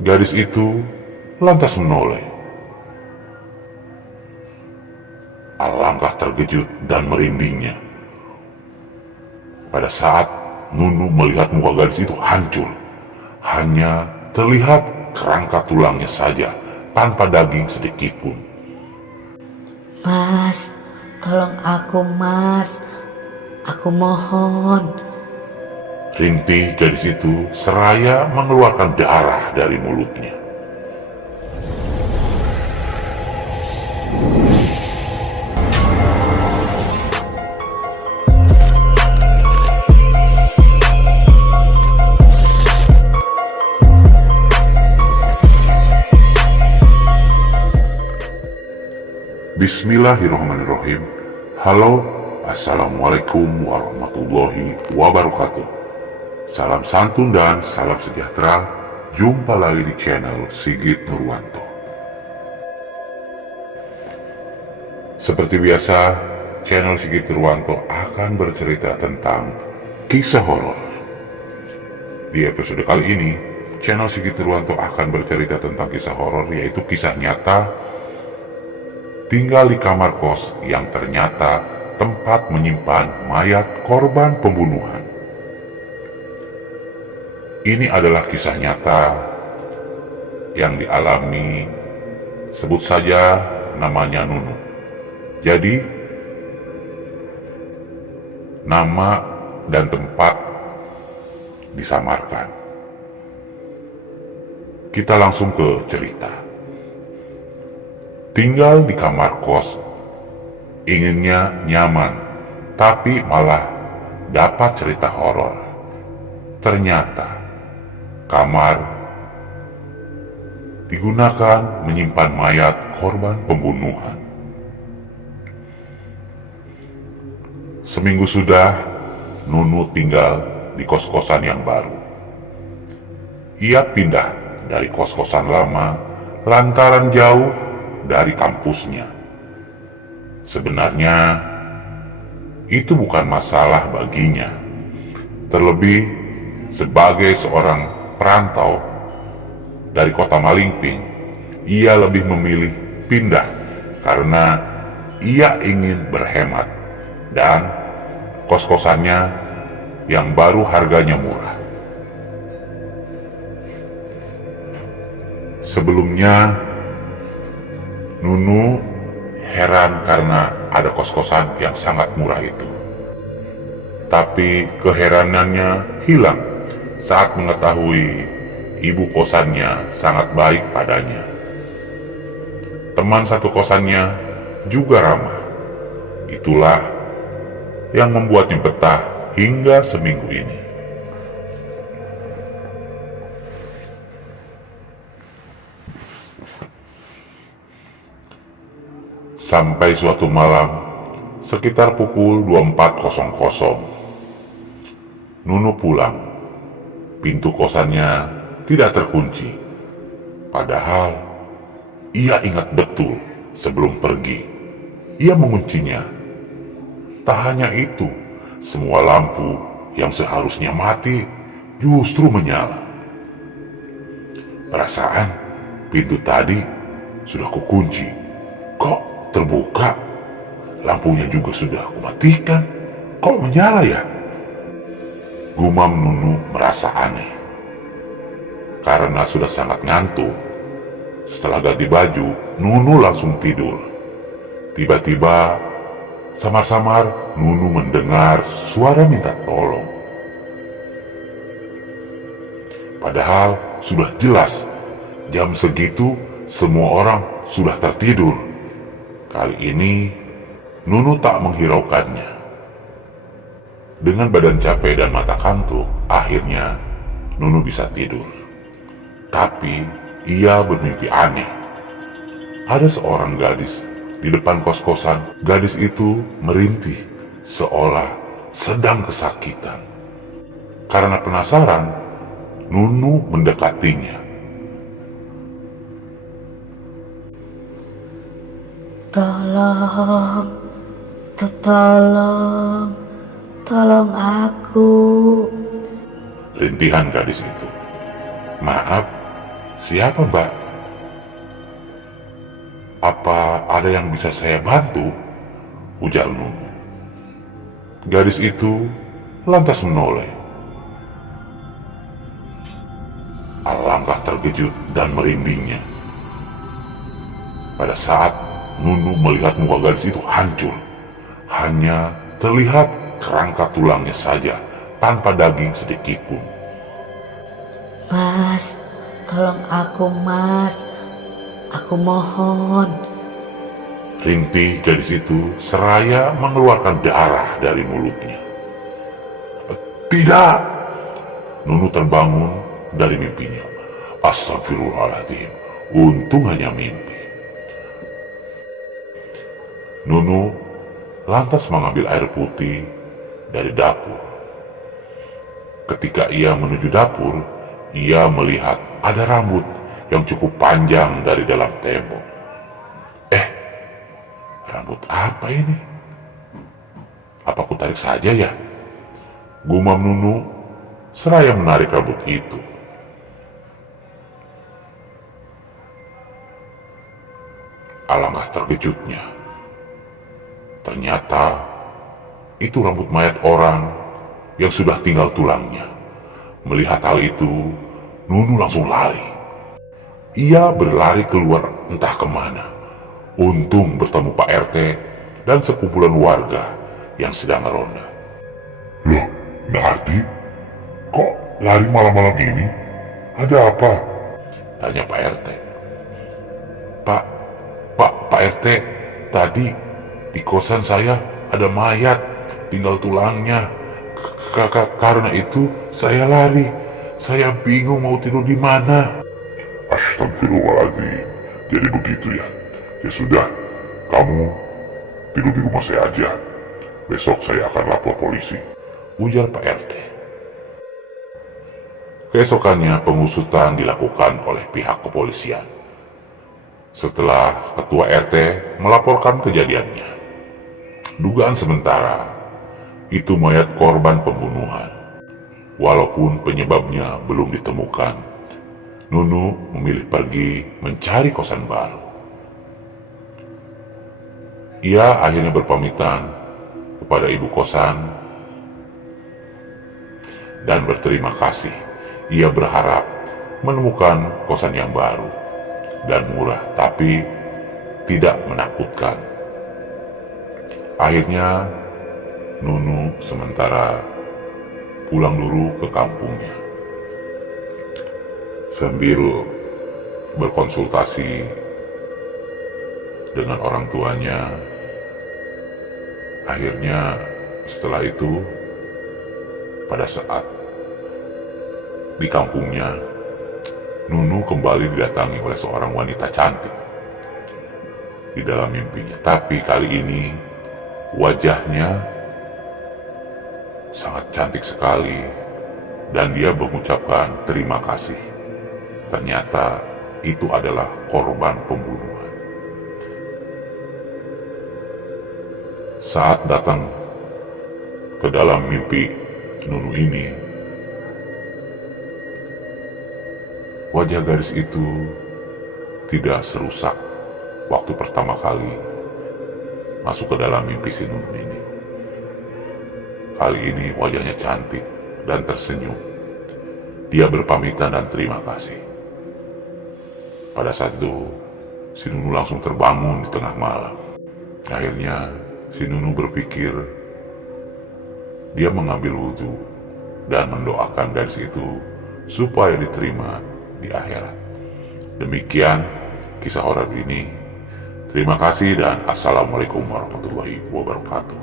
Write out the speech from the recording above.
Gadis itu lantas menoleh. Alangkah terkejut dan merindingnya pada saat Nunu melihat muka gadis itu hancur. Hanya terlihat kerangka tulangnya saja, tanpa daging sedikit pun. Mas, tolong aku mas, aku mohon. Rintih gadis itu seraya mengeluarkan darah dari mulutnya. Bismillahirrahmanirrahim. Halo, assalamualaikum warahmatullahi wabarakatuh. Salam santun dan salam sejahtera. Jumpa lagi di channel Sigit Nurwanto. Seperti biasa, channel Sigit Nurwanto akan bercerita tentang kisah horor. Di episode kali ini, channel Sigit Nurwanto akan bercerita tentang kisah horor, yaitu kisah nyata tinggal di kamar kos yang ternyata tempat menyimpan mayat korban pembunuhan. Ini adalah kisah nyata yang dialami, sebut saja namanya Nunu. Jadi, nama dan tempat disamarkan. Kita langsung ke cerita. Tinggal di kamar kos, inginnya nyaman, tapi malah dapat cerita horor. Ternyata kamar digunakan menyimpan mayat korban pembunuhan. Seminggu sudah Nunu tinggal di kos-kosan yang baru. Ia pindah dari kos-kosan lama lantaran jauh dari kampusnya. Sebenarnya itu bukan masalah baginya. Terlebih sebagai seorang perantau dari kota Malingping, ia lebih memilih pindah karena ia ingin berhemat dan kos-kosannya yang baru harganya murah. Sebelumnya Nunu heran karena ada kos-kosan yang sangat murah itu. Tapi keheranannya hilang saat mengetahui ibu kosannya sangat baik padanya. Teman satu kosannya juga ramah. Itulah yang membuatnya betah hingga seminggu ini. Sampai suatu malam, sekitar pukul 24.00, Nunu pulang. Pintu kosannya tidak terkunci. Padahal, ia ingat betul sebelum pergi. Ia menguncinya. Tak hanya itu, semua lampu yang seharusnya mati justru menyala. Perasaan pintu tadi sudah kukunci. Kok terbuka? Lampunya juga sudah kumatikan. Kok menyala ya? Gumam Nunu merasa aneh. Karena sudah sangat ngantuk. Setelah ganti baju, Nunu langsung tidur. Tiba-tiba, samar-samar Nunu mendengar suara minta tolong. Padahal sudah jelas, jam segitu semua orang sudah tertidur. Kali ini, Nunu tak menghiraukannya. Dengan badan capek dan mata kantuk, akhirnya Nunu bisa tidur. Tapi, ia bermimpi aneh. Ada seorang gadis di depan kos-kosan. Gadis itu merintih, seolah sedang kesakitan. Karena penasaran, Nunu mendekatinya. Tolong aku. Rintihan gadis itu. Maaf, "Siapa, Mbak? Apa ada yang bisa saya bantu?" ujar Nunu. Gadis itu lantas menoleh. Alangkah terkejut dan merindingnya pada saat Nunu melihat muka gadis itu hancur. Hanya terlihat kerangka tulangnya saja tanpa daging sedikit pun. Mas, tolong aku, Mas. Aku mohon. Rimpi gadis itu seraya mengeluarkan darah dari mulutnya. "Tidak!" Nunu terbangun dari mimpinya. Astagfirullahaladzim, untung hanya mimpi. Nunu lantas mengambil air putih dari dapur. Ketika ia menuju dapur, ia melihat ada rambut yang cukup panjang dari dalam tembok. Rambut apa ini? Apa ku tarik saja ya? Gumam Nunu seraya menarik rambut itu. Alangkah terkejutnya. Ternyata itu rambut mayat orang yang sudah tinggal tulangnya. Melihat hal itu, Nunu langsung lari. Ia berlari keluar entah kemana. Untung bertemu Pak RT dan sekumpulan warga yang sedang ronda. "Loh, Nardi, kok lari malam-malam ini? Ada apa?" tanya Pak RT. Pak RT, tadi di kosan saya ada mayat, tinggal tulangnya. Karena itu saya lari. Saya bingung mau tidur di mana." "Astagfirullahaladzim, jadi begitu ya? Ya sudah, kamu tidur di rumah saya aja. Besok saya akan lapor polisi," ujar Pak RT. Keesokannya pengusutan dilakukan oleh pihak kepolisian. Setelah ketua RT melaporkan kejadiannya, dugaan sementara itu mayat korban pembunuhan. Walaupun penyebabnya belum ditemukan, Nunu memilih pergi mencari kosan baru. Ia akhirnya berpamitan kepada ibu kosan dan berterima kasih. Ia berharap menemukan kosan yang baru dan murah, tapi tidak menakutkan. Akhirnya Nunu sementara pulang dulu ke kampungnya sambil berkonsultasi dengan orang tuanya. Akhirnya setelah itu, pada saat di kampungnya, Nunu kembali didatangi oleh seorang wanita cantik di dalam mimpinya. Tapi kali ini wajahnya sangat cantik sekali dan dia mengucapkan terima kasih. Ternyata itu adalah korban pembunuhan. Saat datang ke dalam mimpi Nunu ini, wajah gadis itu tidak serusak waktu pertama kali masuk ke dalam mimpi si Nunu ini. Kali ini wajahnya cantik dan tersenyum. Dia berpamitan dan terima kasih. Pada saat itu, si Nunu langsung terbangun di tengah malam. Akhirnya si Nunu berpikir dia mengambil wudhu dan mendoakan gadis itu supaya diterima di akhirat. Demikian kisah horor ini. Terima kasih dan assalamualaikum warahmatullahi wabarakatuh.